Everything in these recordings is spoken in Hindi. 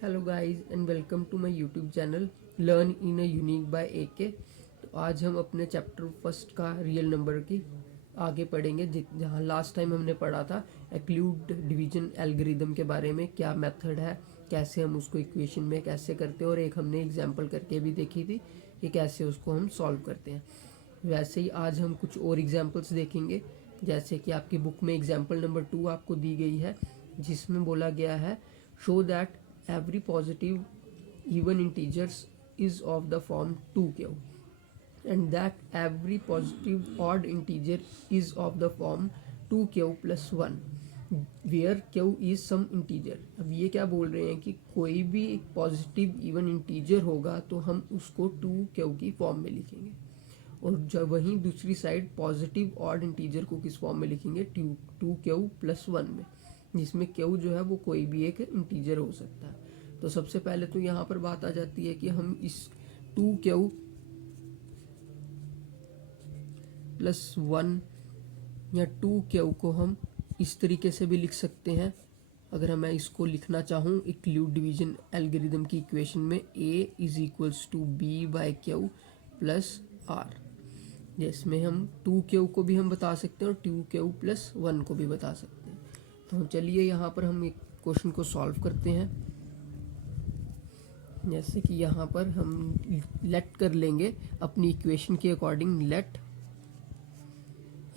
Hello guys and welcome to my YouTube channel learn in a unique by AK। तो आज हम अपने चैप्टर फर्स्ट का रियल नंबर की आगे पढ़ेंगे, जहाँ लास्ट टाइम हमने पढ़ा था एक्लूड डिवीजन एल्गोरिदम के बारे में, क्या मेथड है, कैसे हम उसको इक्वेशन में कैसे करते हैं, और एक हमने एग्जांपल करके भी देखी थी कि कैसे उसको हम सॉल्व करते हैं। वैसे ही आज हम कुछ और एग्जांपल्स देखेंगे, जैसे कि आपकी बुक में एग्जांपल नंबर 2 आपको दी गई है, जिसमें बोला गया है show that every positive even integers is of the form 2q and that every positive odd integer is of the form 2q plus 1 where q is some integer। अब ये क्या बोल रहे हैं कि कोई भी पॉजिटिव इवन इंटीजर होगा तो हम उसको 2q की फॉर्म में लिखेंगे, और जब वहीं दूसरी साइड पॉजिटिव ऑड इंटीजर को किस फॉर्म में लिखेंगे, 2q प्लस 1 में, जिसमें q जो है वो कोई भी एक इंटीजर हो सकता है। तो सबसे पहले तो यहाँ पर बात आ जाती है कि हम इस 2q प्लस 1 या 2q को हम इस तरीके से भी लिख सकते हैं। अगर मैं इसको लिखना चाहूँ एक्लूड डिवीजन एल्गोरिदम की इक्वेशन में, a is equals to b by q plus r, जिसमें हम 2q को भी हम बता सकते हैं और 2q प्लस 1 को भी बता सकते हैं। तो चलिए यहाँ पर हम एक क्वेश्चन को सॉल्व करते हैं। जैसे कि यहाँ पर हम लेट कर लेंगे अपनी इक्वेशन के according, let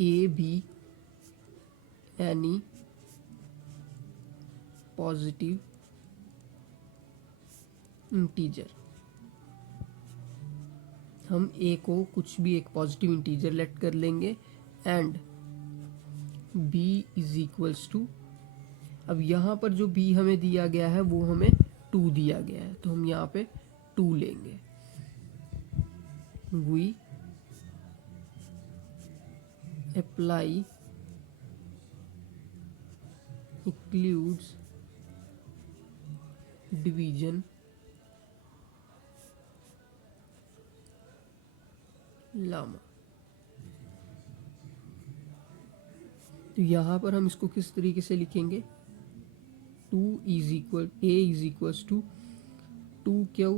a be any positive integer. हम ए को कुछ भी एक पॉजिटिव इंटीजर लेट कर लेंगे and b is equals to, अब यहाँ पर जो बी हमें दिया गया है वो हमें 2 दिया गया है, तो हम यहाँ पे 2 लेंगे। We apply includes division lemma. तो यहाँ पर हम इसको किस तरीके से लिखेंगे, 2 is equal a is equals to 2q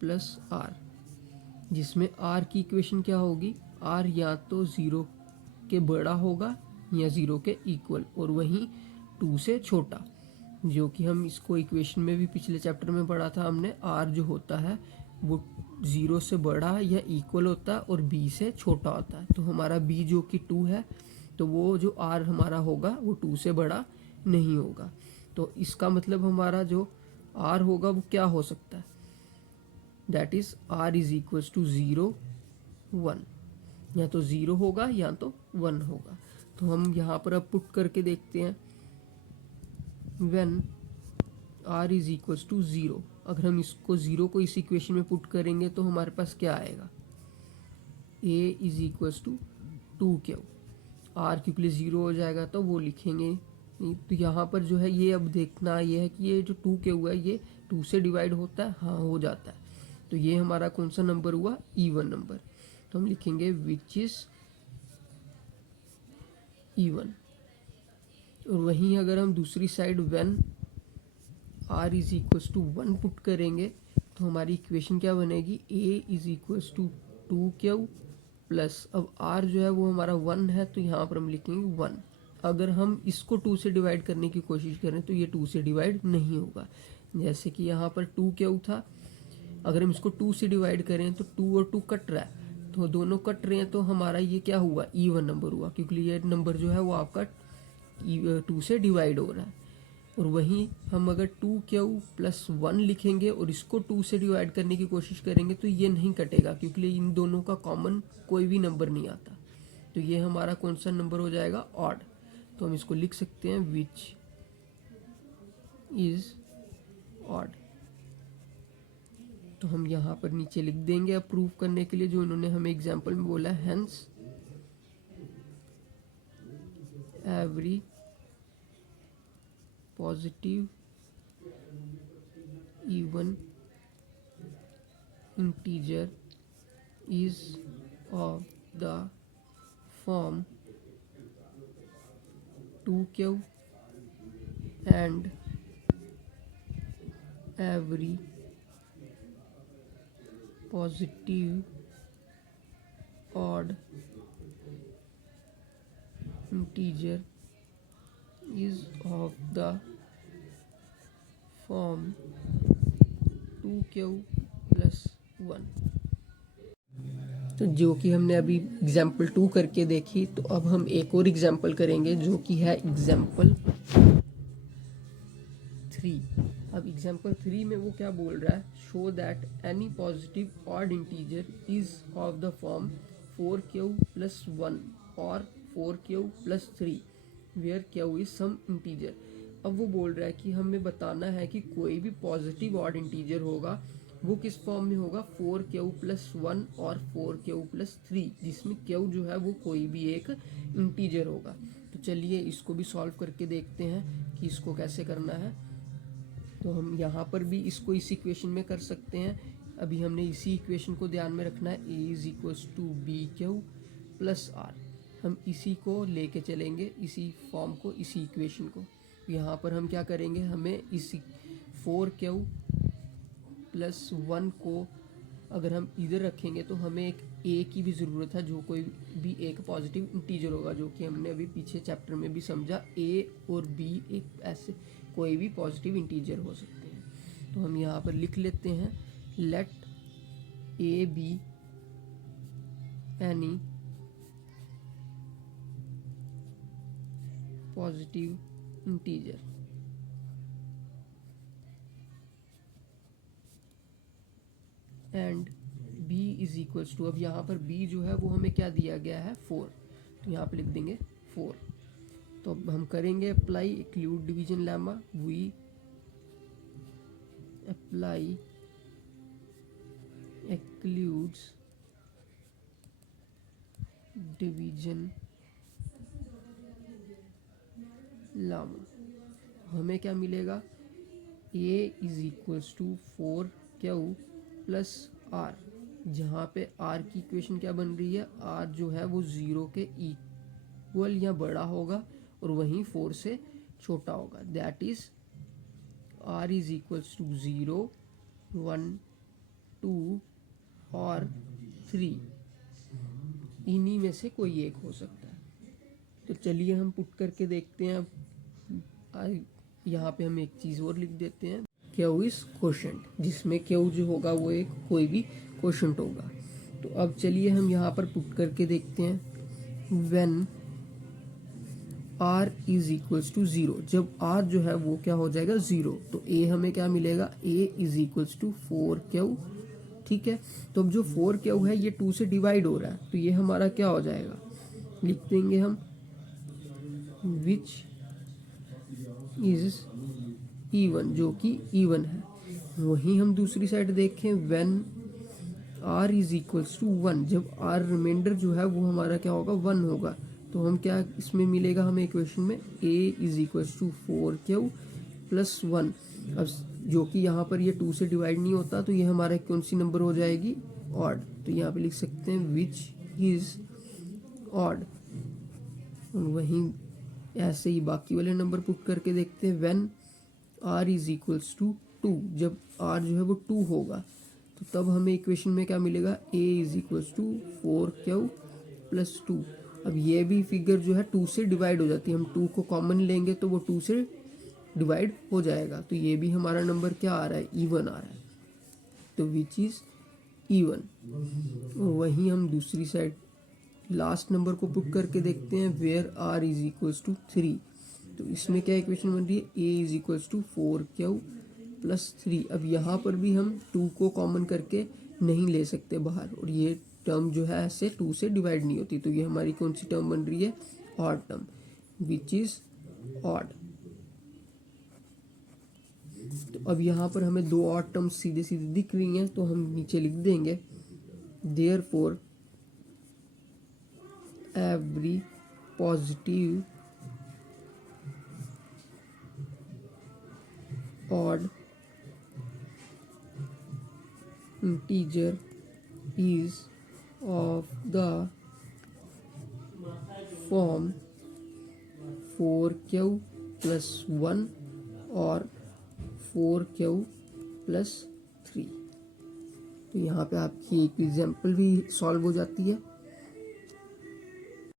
plus r, जिसमें आर की इक्वेशन क्या होगी, आर या तो 0 के बड़ा होगा या 0 के इक्वल, और वहीं 2 से छोटा, जो कि हम इसको इक्वेशन में भी पिछले चैप्टर में पढ़ा था हमने। आर जो होता है वो 0 से बड़ा या इक्वल होता है और बी से छोटा होता है। तो हमारा बी जो कि 2 है, तो वो जो आर हमारा होगा वो 2 से बड़ा नहीं होगा। तो इसका मतलब हमारा जो आर होगा वो क्या हो सकता है, that is r is equals to 0 1, या तो 0 होगा या तो 1 होगा। तो हम यहाँ पर अब पुट करके देखते हैं, when r is equals to 0, अगर हम इसको 0 को इस इक्वेशन में पुट करेंगे तो हमारे पास क्या आएगा, a is equals to 2q, r क्योंकि 0 हो जाएगा तो वो लिखेंगे नहीं। तो यहाँ पर जो है ये अब देखना ये है कि ये जो 2q है ये 2 से डिवाइड होता है, हाँ हो जाता है। तो ये हमारा कौन सा नंबर हुआ, इवन नंबर। तो हम लिखेंगे विच इज इवन। और वहीं अगर हम दूसरी side when r is equals to 1 put करेंगे तो हमारी इक्वेशन क्या बनेगी, a is equals to 2q plus, अब r जो है वो हमारा 1 है तो यहाँ पर हम लिखेंगे 1। अगर हम इसको 2 से डिवाइड करने की कोशिश करें तो ये 2 से डिवाइड नहीं होगा। जैसे कि यहाँ पर 2q था, अगर हम इसको 2 से डिवाइड करें तो 2 और 2 कट रहा है, तो दोनों कट रहे हैं, तो हमारा ये क्या हुआ, इवन नंबर हुआ, क्योंकि ये नंबर जो है वो आपका 2 से डिवाइड हो रहा है। और वहीं हम अगर 2q प्लस 1 लिखेंगे और इसको 2 से डिवाइड करने की कोशिश करेंगे तो ये नहीं कटेगा, क्योंकि इन दोनों का कॉमन कोई भी नंबर नहीं आता। तो ये हमारा कौन सा नंबर हो जाएगा, ऑड। तो हम इसको लिख सकते हैं विच इज ऑड। तो हम यहाँ पर नीचे लिख देंगे अब प्रूव करने के लिए जो इन्होंने हमें एग्जाम्पल में बोला है, hence every positive even integer is of the form 2q and every positive odd integer is of the form 2q plus 1। तो जो कि हमने अभी एग्जाम्पल 2 करके देखी, तो अब हम एक और एग्जाम्पल करेंगे जो कि है एग्जाम्पल 3। अब एग्जाम्पल 3 में वो क्या बोल रहा है, show that any positive odd integer is of the form 4q plus 1 और 4q plus 3 where q is some integer. अब वो बोल रहा है कि हमें बताना है कि कोई भी पॉजिटिव ऑड इंटीजर होगा वो किस फॉर्म में होगा, 4q plus 1 और 4q plus 3, जिसमें q जो है वो कोई भी एक इंटीजर होगा। तो चलिए इसको भी सॉल्व करके देखते हैं कि इसको कैसे करना है। तो हम यहाँ पर भी इसको इस इक्वेशन में कर सकते हैं। अभी हमने इसी इक्वेशन को ध्यान में रखना है, a is equals to b q plus r. हम इसी को लेके चलेंगे, इसी फॉर्म को, इसी इक्वेशन को। यहाँ पर हम क्या करेंगे, हमें इसी 4q प्लस 1 को अगर हम इधर रखेंगे तो हमें एक a की भी ज़रूरत है, जो कोई भी एक पॉजिटिव इंटीजर होगा, जो कि हमने अभी पीछे चैप्टर में भी समझा। a और b एक ऐसे कोई भी पॉजिटिव इंटीजर हो सकते हैं। तो हम यहाँ पर लिख लेते हैं, let a be any positive integer and b is equals to, अब यहाँ पर b जो है वो हमें क्या दिया गया है, 4। तो यहाँ पर लिख देंगे 4। तो अब हम करेंगे apply Euclid division lemma. We apply Euclid's division lemma. हमें क्या मिलेगा, a is equals to 4q plus R, जहाँ पे r की इक्वेशन क्या बन रही है, r जो है वो 0 के इक्वल या बड़ा होगा और वहीं 4 से छोटा होगा। That is r is equals to 0, 1, 2 और 3, इन्हीं में से कोई एक हो सकता है। तो चलिए हम पुट करके देखते हैं। यहाँ पे हम एक चीज़ और लिख देते हैं, क्यू इज क्वोशंट, जिसमें क्यू जो होगा वो एक कोई भी क्वोशंट होगा। तो अब चलिए हम यहाँ पर पुट करके देखते हैं, when r is equals to 0, जब r जो है वो क्या हो जाएगा 0, तो a हमें क्या मिलेगा, a is equals to 4q। ठीक है, तो अब जो 4q है ये 2 से डिवाइड हो रहा है, तो ये हमारा क्या हो जाएगा, लिख देंगे हम विच इज इवन, जो कि इवन है। वहीं हम दूसरी साइड देखें, when r is equals to 1, जब r रिमाइंडर जो है वो हमारा क्या होगा, 1 होगा। तो हम क्या इसमें मिलेगा हमें इक्वेशन में, a is equals to 4q plus 1। अब जो कि यहाँ पर ये 2 से डिवाइड नहीं होता, तो ये हमारा कौन सी नंबर हो जाएगी, ऑड। तो यहाँ पे लिख सकते हैं विच इज ऑड। वहीं ऐसे ही बाकी वाले नंबर पुट करके देखते हैं, when r is equals to 2, जब r जो है वो 2 होगा, तो तब हमें इक्वेशन में क्या मिलेगा, a is equals to 4q plus 2। अब ये भी फिगर जो है 2 से डिवाइड हो जाती है, हम 2 को कॉमन लेंगे तो वो 2 से डिवाइड हो जाएगा, तो ये भी हमारा नंबर क्या आ रहा है, इवन आ रहा है। तो विच इज इवन। वहीं हम दूसरी साइड लास्ट नंबर को पुट करके देखते हैं, where r is equals to 3। तो इसमें क्या इक्वेशन बन रही है, a is equals to 4q plus 3। अब यहाँ पर भी हम 2 को कॉमन करके नहीं ले सकते बाहर, और ये टर्म जो है ऐसे 2 से डिवाइड नहीं होती, तो ये हमारी कौन सी टर्म बन रही है, odd term, which is odd. तो अब यहाँ पर हमें 2 ऑड टर्म्स सीधे सीधे दिख रही हैं, तो हम नीचे लिख देंगे, therefore every positive odd integer is of the form 4q plus 1 or 4q plus 3। तो यहाँ पे आपकी एक एग्जाम्पल भी सॉल्व हो जाती है।